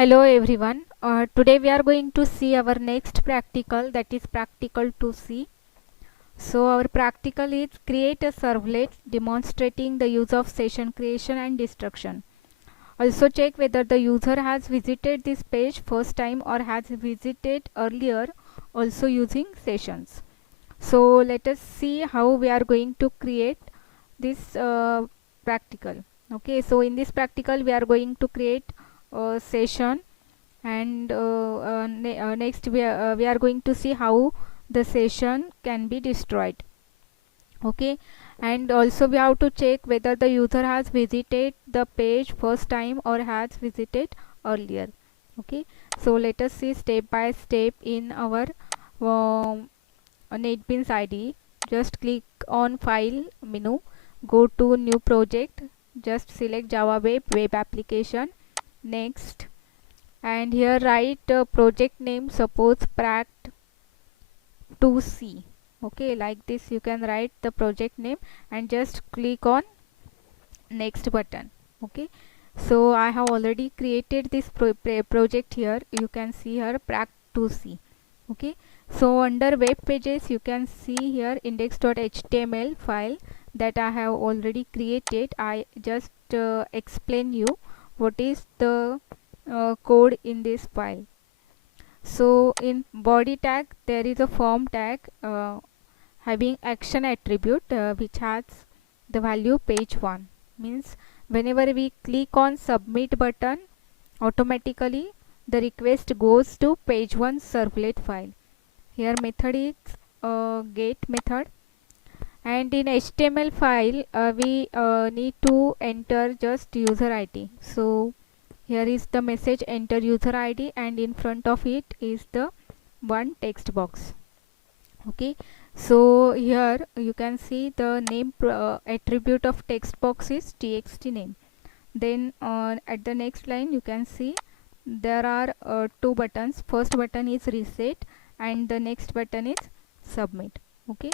Hello everyone. Today we are going to see our next practical, that is practical 2C. So our practical is create a servlet demonstrating the use of session creation and destruction. Also check whether the user has visited this page first time or has visited earlier, also using sessions. So let us see how we are going to create this practical. Okay, so in this practical we are going to create a session, and next we are going to see how the session can be destroyed. Okay, and also we have to check whether the user has visited the page first time or has visited earlier. Okay, so let us see step by step in our NetBeans IDE. Just click on file menu, go to new project, just select Java web application, next, and here write project name, suppose pract 2C. Okay, like this you can write the project name and just click on next button. Okay, so I have already created this project. Here you can see here pract 2C. Okay, so under web pages you can see here index.html file that I have already created. I just explain you what is the code in this file. So in body tag there is a form tag having action attribute which has the value page 1. Means whenever we click on submit button, automatically the request goes to page 1 servlet file. Here method is get method, and in HTML file we need to enter just user ID. So here is the message enter user ID, and in front of it is the one text box. Okay, so here you can see the name attribute of text box is txt name. Then at the next line you can see there are two buttons. First button is reset and the next button is submit. Okay,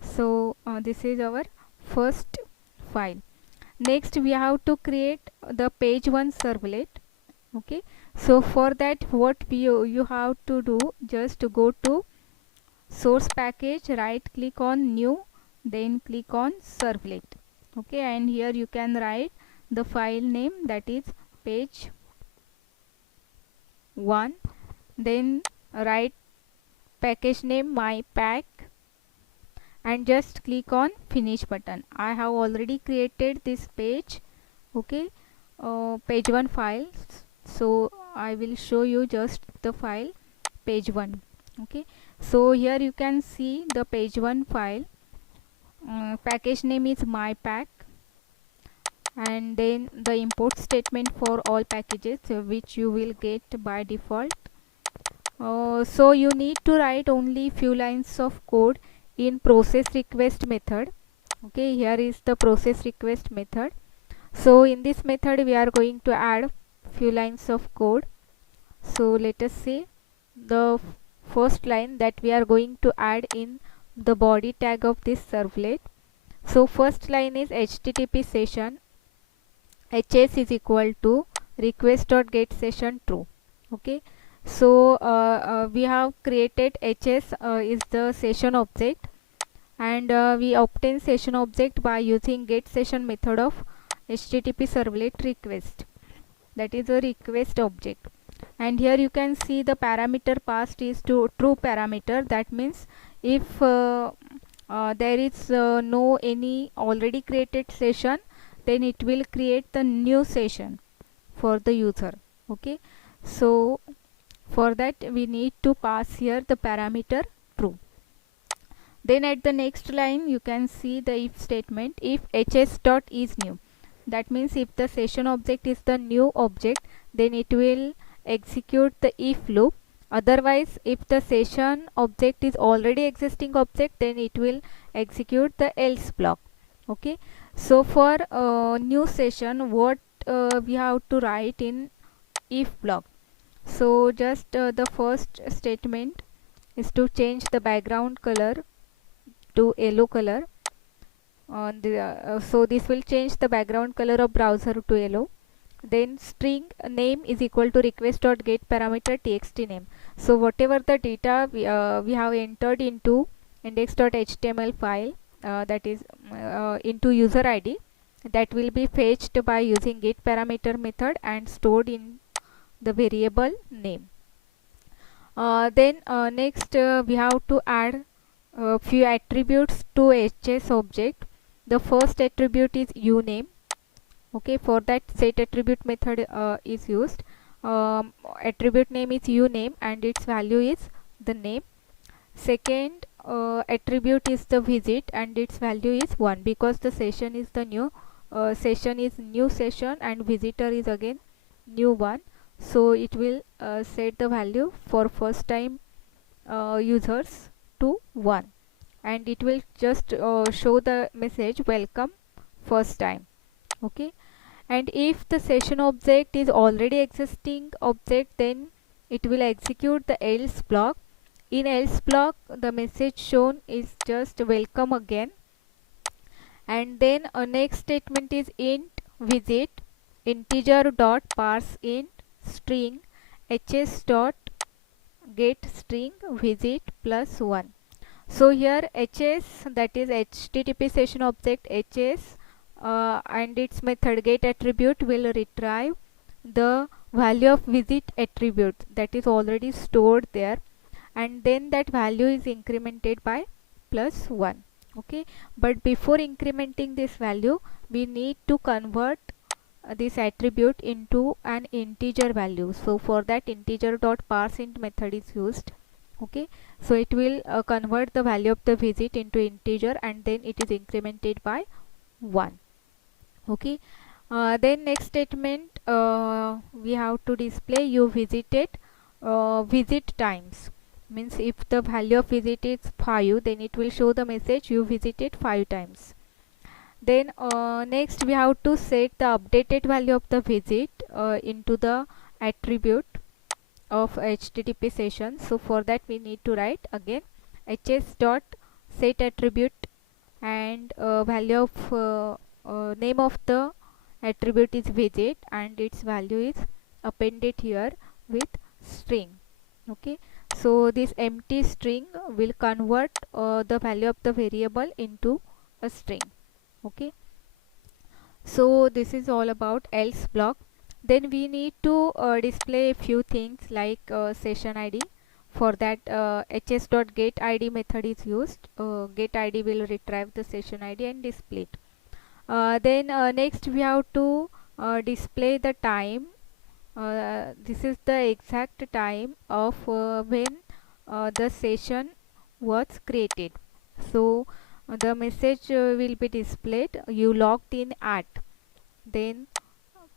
so this is our first file. Next we have to create the page 1 servlet. Okay, so for that what you have to do, just to go to source package, right click on new, then click on servlet. Okay, and here you can write the file name, that is page 1, then write package name my pack, and just click on finish button. I have already created this page. Okay, page 1 files, so I will show you just the file page 1. Okay, so here you can see the page 1 file. Package name is my pack, and then the import statement for all packages which you will get by default. So you need to write only few lines of code in process request method. Okay, here is the process request method. So in this method we are going to add few lines of code. So let us see the first line that we are going to add in the body tag of this servlet. So first line is http session hs is equal to request.getSession true. Okay, so we have created hs is the session object, and we obtain session object by using getSession method of http servlet request, that is a request object. And here you can see the parameter passed is to true parameter. That means if there is no any already created session, then it will create the new session for the user. Okay, so for that we need to pass here the parameter true. Then at the next line you can see the if statement, if hs dot is new. That means if the session object is the new object, then it will execute the if loop. Otherwise, if the session object is already existing object, then it will execute the else block. Okay, so for new session, what we have to write in if block? So just the first statement is to change the background color to yellow color. So this will change the background color of browser to yellow. then string name is equal to request dot get parameter txt name. So whatever the data we have entered into index.html file, that is into user id, that will be fetched by using get parameter method and stored in the variable name. Then next we have to add a few attributes to HS object. The first attribute is uname. Okay, for that set attribute method is used. Attribute name is uname and its value is the name. Second attribute is the visit and its value is 1, because the session is the new session and visitor is again new one, so it will set the value for first time users to 1, and it will just show the message welcome first time. Okay, and if the session object is already existing object, then it will execute the else block. In else block, the message shown is just welcome again. And then a next statement is int visit integer dot parse int string hs dot get string visit plus 1. So here hs, that is http session object hs, and its method get attribute will retrieve the value of visit attribute that is already stored there, and then that value is incremented by plus 1. Okay, but before incrementing this value, we need to convert this attribute into an integer value. So for that, integer dot parseInt method is used. Okay, so it will convert the value of the visit into integer and then it is incremented by 1. Okay, then next statement, we have to display you visited visit times. Means if the value of visit is 5, then it will show the message you visited 5 times. Then next we have to set the updated value of the visit into the attribute of HTTP session. So for that we need to write again hs dot set attribute, and value of name of the attribute is visit and its value is appended here with string. Okay, so this empty string will convert the value of the variable into a string. Okay, so this is all about else block. Then we need to display a few things like session id. For that hs.getID method is used. GetID will retrieve the session id and display it. Then next we have to display the time. This is the exact time of when the session was created. So the message will be displayed you logged in at, then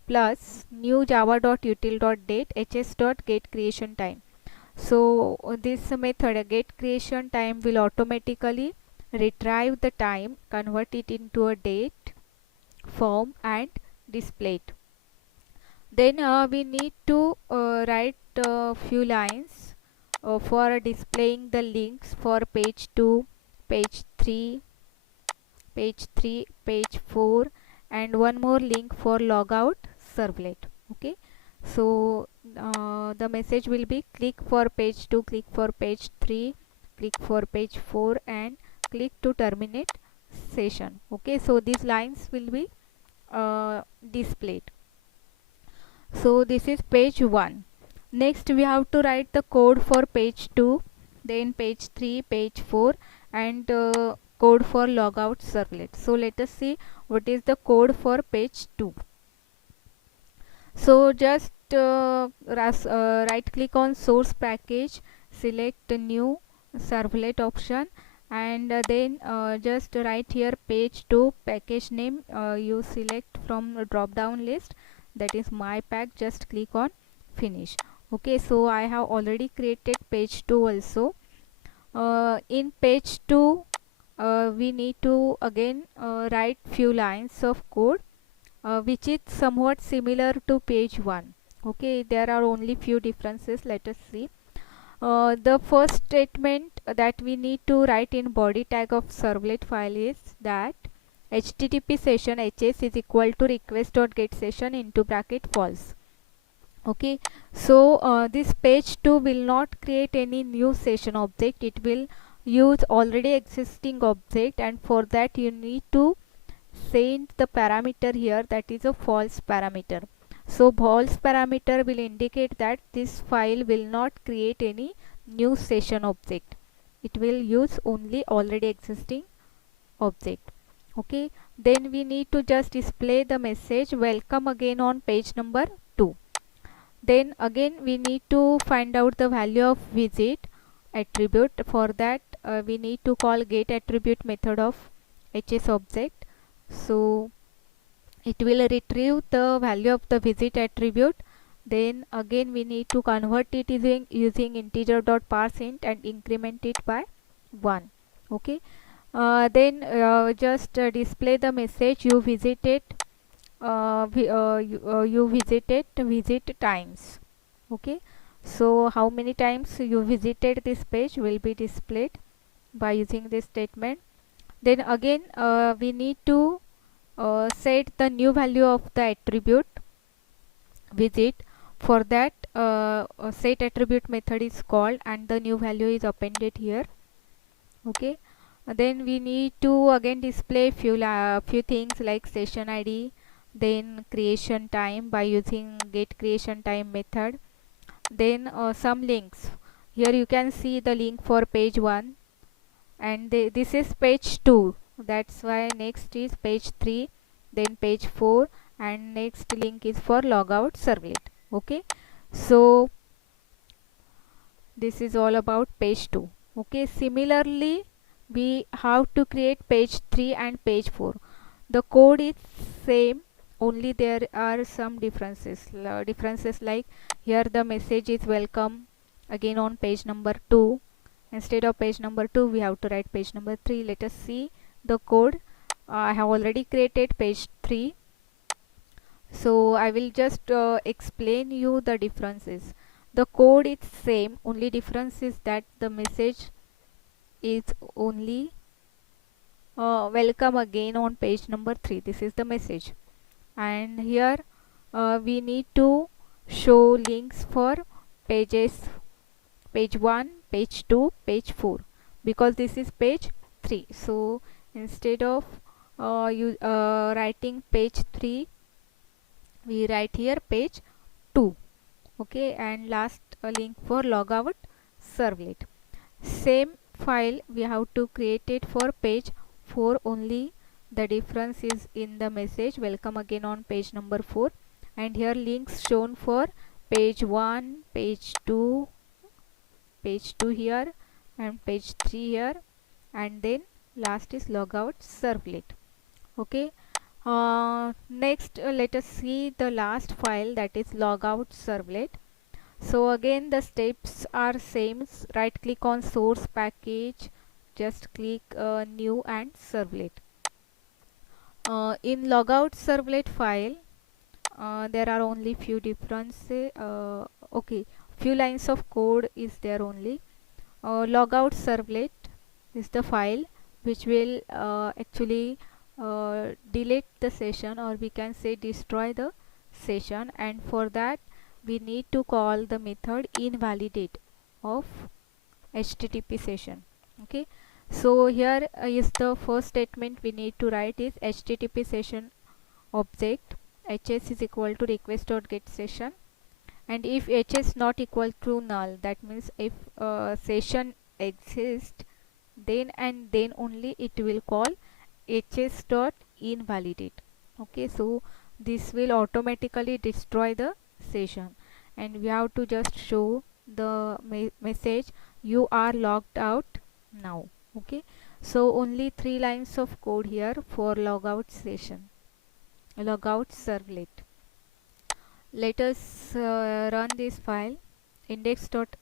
plus new java.util.date hs.getCreationTime. So this method get creation time will automatically retrieve the time, convert it into a date form and display it. Then we need to write a few lines for displaying the links for page 2, page 3, page 4, and one more link for logout servlet. Okay, so the message will be click for page 2, click for page 3, click for page 4, and click to terminate session. Okay, so these lines will be displayed. So this is page 1. Next we have to write the code for page 2, then page 3, page 4, and code for logout servlet. So let us see what is the code for page 2. So just right click on source package, select new servlet option, and then just write here page 2 package name. You select from a drop down list, that is my pack. Just click on finish. Okay, so I have already created page 2 also. In page 2 we need to again write few lines of code which is somewhat similar to page 1. Okay, there are only few differences. Let us see. The first statement that we need to write in body tag of servlet file is that http session hs is equal to request.getSession into bracket false. Okay, so this page 2 will not create any new session object, it will use already existing object, and for that you need to send the parameter here, that is a false parameter. So false parameter will indicate that this file will not create any new session object, it will use only already existing object. Okay, then we need to just display the message welcome again on page number 2. Then again we need to find out the value of visit attribute. For that we need to call get attribute method of hs object. So it will retrieve the value of the visit attribute. Then again we need to convert it using integer.parseInt and increment it by 1. Okay, then just display the message you visited, you visited visit times. Okay, so how many times you visited this page will be displayed by using this statement. Then again we need to set the new value of the attribute visit. For that set attribute method is called and the new value is appended here. Okay, then we need to again display few things like session id, then creation time by using get creation time method. Then some links, here you can see the link for page 1 and this is page 2, that's why next is page 3, then page 4, and next link is for logout servlet. Okay, so this is all about page 2. Okay, similarly we have to create page 3 and page 4. The code is same, only there are some differences like here the message is welcome again on page number 2. Instead of page number 2 we have to write page number 3. Let us see the code. I have already created page 3, so I will just explain you the differences. The code is same, only difference is that the message is only welcome again on page number 3. This is the message, and here we need to show links for pages page 1, page 2, page 4, because this is page 3. So instead of writing page 3, we write here page 2. Okay, and last a link for logout servlet. Same file we have to create it for page 4, only the difference is in the message welcome again on page number 4, and here links shown for page 1, page 2 here, and page 3 here, and then last is logout servlet. Okay, next let us see the last file, that is logout servlet. So again the steps are same, right click on source package, just click new and servlet. In logout servlet file there are only few differences. Okay, few lines of code is there only. Logout servlet is the file which will actually delete the session, or we can say destroy the session, and for that we need to call the method invalidate of http session. Okay, so here is the first statement we need to write is http session object hs is equal to request.getSession, and if hs not equal to null, that means if session exists, then and then only it will call hs.invalidate. Okay, so this will automatically destroy the session, and we have to just show the message you are logged out now. Okay, so only 3 lines of code here for logout session, logout servlet. Let us run this file index.html,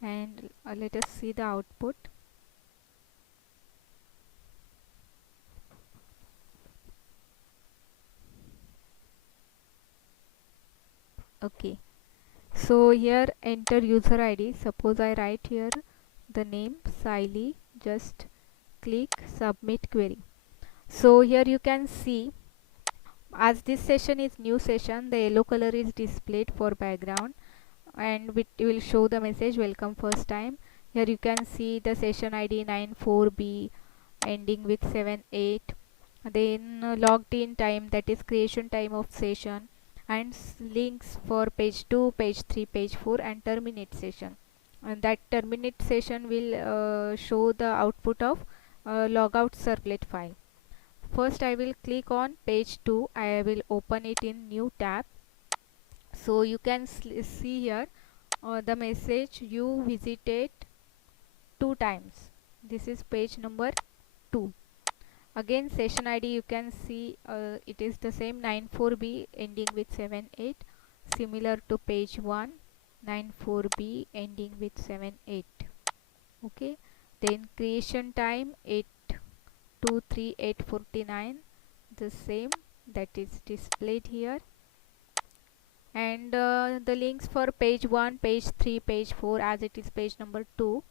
and let us see the output. Okay, so here enter user ID. Suppose I write here the name Saili, just click submit query. So here you can see, as this session is new session, the yellow color is displayed for background, and it will show the message welcome first time. Here you can see the session ID 94B ending with 78, then logged in time, that is creation time of session, and links for page 2, page 3, page 4, and terminate session. And that terminate session will show the output of logout servlet file. First I will click on page 2. I will open it in new tab. So you can see here the message you visited 2 times. This is page number 2. Again session ID you can see it is the same 94B ending with 78, similar to page 1, 94B ending with 78. Okay, then creation time 8:23:8:49, the same, that is displayed here. And the links for page 1, page 3, page 4, as it is page number 2.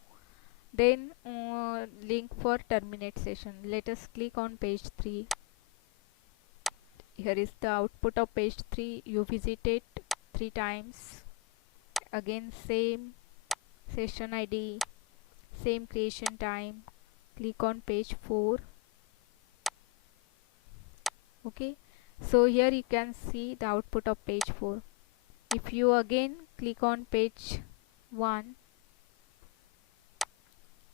Then link for terminate session. Let us click on page 3. Here is the output of page 3. You visited 3 times. Again same session ID, same creation time. Click on page 4. Okay, so here you can see the output of page 4. If you again click on page 1,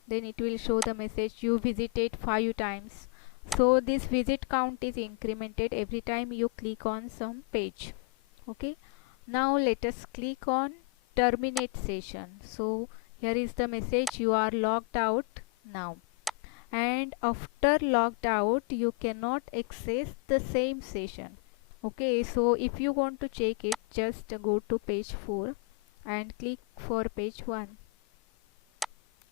then it will show the message you visited 5 times. So this visit count is incremented every time you click on some page. Okay, now let us click on terminate session. So here is the message you are logged out now, and after logged out you cannot access the same session. Okay, so if you want to check it, just go to page 4 and click for page 1.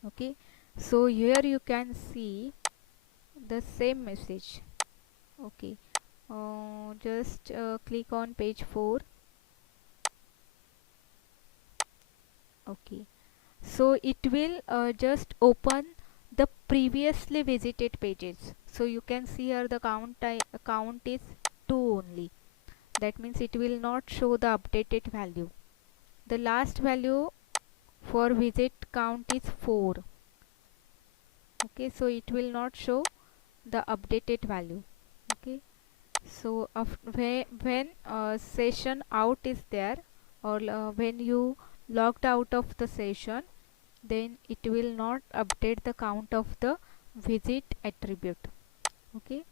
Okay, so here you can see the same message. Okay, just click on page 4. Okay, so it will just open the previously visited pages. So you can see here the count is 2 only. That means it will not show the updated value. The last value for visit count is 4. Okay, so it will not show the updated value. Okay, so when session out is there, or when you logged out of the session, then it will not update the count of the visit attribute. Okay,